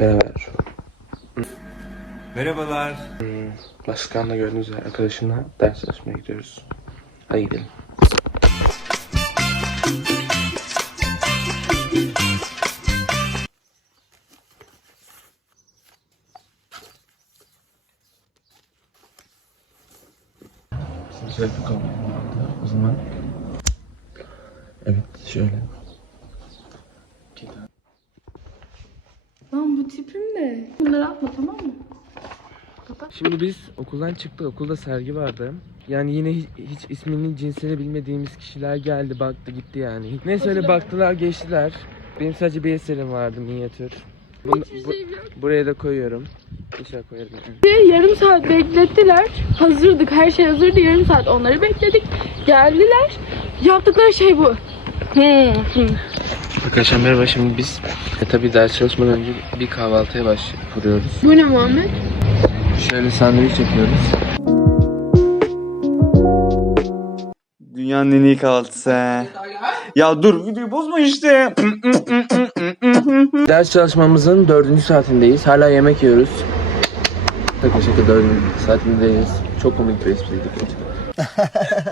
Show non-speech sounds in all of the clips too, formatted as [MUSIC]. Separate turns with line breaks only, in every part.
Beraber.
Merhabalar.
Başkanla gördüğünüz üzere arkadaşımla ders çalışmaya gidiyoruz. Hadi gidelim. Kalkalım o zaman. Evet şöyle.
Lan bu tipim ne? Bunları atma tamam mı?
Şimdi biz okuldan çıktık. Okulda sergi vardı. Yani yine hiç, hiç isminin cinsini bilmediğimiz kişiler geldi, baktı, gitti yani. Neyse öyle baktılar, geçtiler. Benim sadece bir eserim vardı, minyatür. Bunu, bu- buraya da koyuyorum. İnşallah koyarım yani.
Yarım saat beklettiler. Hazırdık. Her şey hazırdı. Yarım saat onları bekledik. Geldiler. Yaptıkları şey bu. Hmm, hmm.
Arkadaşlar merhaba şimdi biz e, tabii ders çalışmadan önce bir kahvaltıya başvuruyoruz.
Bu ne Muhammed?
Şöyle sandviç yapıyoruz.
Dünyanın en iyi kahvaltısı. Ya dur videoyu bozma işte. [LAUGHS]
Ders çalışmamızın dördüncü saatindeyiz. Hala yemek yiyoruz. Şaka şaka dördüncü saatindeyiz. Çok komik bir espriydi [LAUGHS]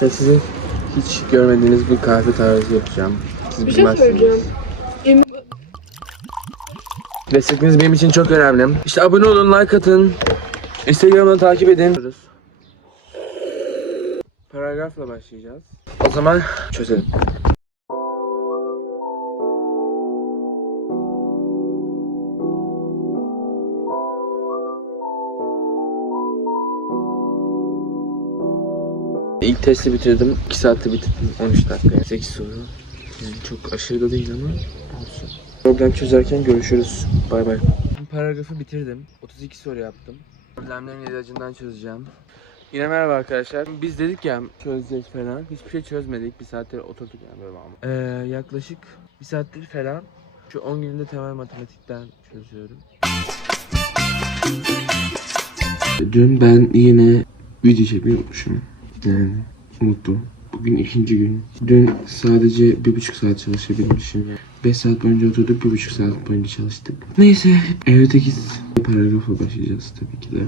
Sen sizin hiç görmediğiniz bir kahve tarzı yapacağım. Siz
Bir şey
bilmezsiniz.
söyleyeceğim.
Destekiniz benim için çok önemli. İşte abone olun, like atın. Instagram'dan takip edin. Paragrafla başlayacağız. O zaman çözelim. İlk testi bitirdim. 2 saatte bitirdim. 13 dakika. 8 soru. Yani çok aşırı da değil ama olsun. Problem çözerken görüşürüz. Bay bay. Paragrafı bitirdim. 32 soru yaptım. Problemlerin ilacından çözeceğim. Yine merhaba arkadaşlar. Biz dedik ya çözeceğiz falan. Hiçbir şey çözmedik. Bir saattir oturduk yani böyle ama. Ee, yaklaşık bir saattir falan şu 10 günde temel matematikten çözüyorum. Dün ben yine video çekmeyi unutmuşum. Yani unuttum. Bugün ikinci gün. Dün sadece bir buçuk saat çalışabilmişim. 5 saat boyunca oturduk, bir buçuk saat boyunca çalıştık. Neyse, evdeki paragrafa başlayacağız tabii ki de.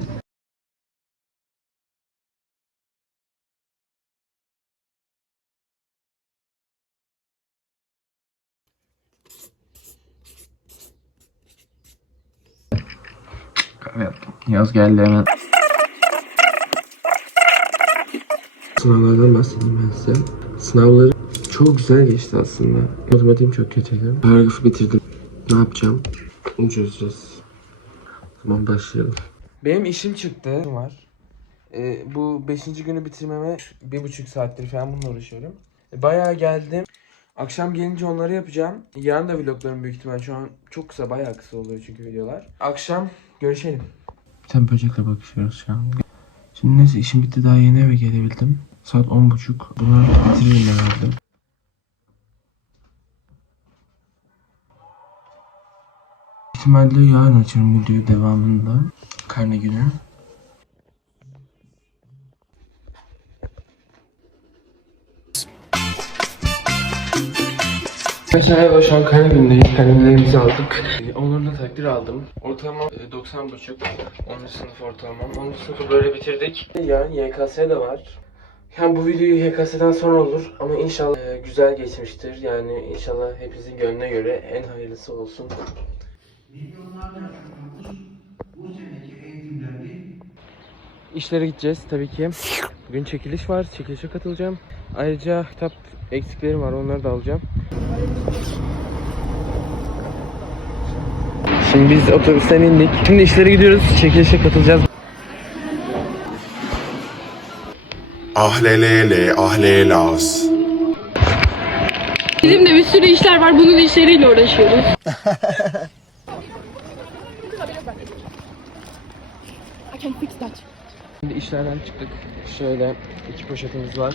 Kahve yaptım. Yaz geldi hemen. Sınavlardan bahsedeyim ben size. Sınavları çok güzel geçti aslında. Matematiğim çok kötüydü. Paragrafı bitirdim. Ne yapacağım? Onu çözeceğiz. Tamam başlayalım. Benim işim çıktı. Var. Ee, bu 5. günü bitirmeme bir buçuk saattir falan bununla uğraşıyorum. E, bayağı geldim. Akşam gelince onları yapacağım. Yarın da vloglarım büyük ihtimal şu an çok kısa bayağı kısa oluyor çünkü videolar. Akşam görüşelim. Sen böcekle bakışıyoruz şu an. Şimdi neyse işim bitti daha yeni eve gelebildim. Saat 10.30. Bunları bitiririm herhalde. İhtimalle yarın açarım videoyu devamında. Karne günü. Mesela şu an karne günündeyiz. Karnelerimizi aldık. Ee, Onların da takdir aldım. Ortalama e, 90 buçuk. 10. sınıf ortalamam. 10. sınıfı böyle bitirdik. Yarın YKS de var. Yani bu videoyu YKS'den sonra olur ama inşallah e, güzel geçmiştir. Yani inşallah hepinizin gönlüne göre en hayırlısı olsun. İşlere gideceğiz tabii ki. Bugün çekiliş var. Çekilişe katılacağım. Ayrıca kitap eksiklerim var. Onları da alacağım. Şimdi biz otobüsten indik. Şimdi işlere gidiyoruz. Çekilişe katılacağız.
Ahlelele ahlelas.
Bizim de bir sürü işler var. Bunun işleriyle uğraşıyoruz.
Şimdi işlerden çıktık. Şöyle iki poşetimiz var.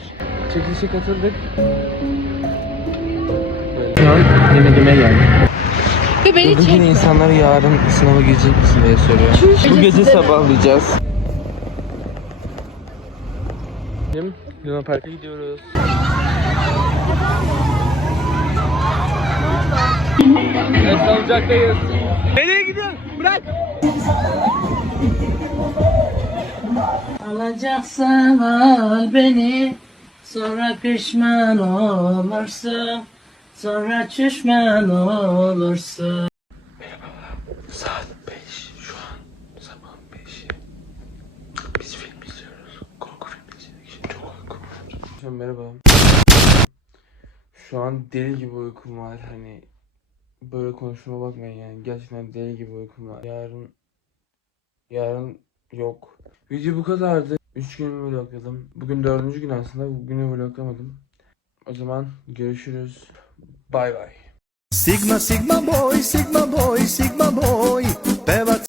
Çekilişe katıldık. Şu an geldik.
Ve beni
Bugün insanlar yarın sınava girecek misin diye soruyor. Bu gece sabahlayacağız. Efendim, Luna Park'a gidiyoruz. Evet, salıncakdayız.
Nereye gidiyorsun? Bırak!
Alacaksan al beni Sonra pişman olursun Sonra çüşman olursun
Hocam merhaba. Şu an deli gibi uykum var. Hani böyle konuşmama bakmayın yani. Gerçekten deli gibi uykum var. Yarın yarın yok. Video bu kadardı. 3 gün vlogladım. Bugün dördüncü gün aslında. Bugünü vloglamadım. O zaman görüşürüz. Bay bay.
Sigma, Sigma boy, Sigma boy, Sigma boy, pevac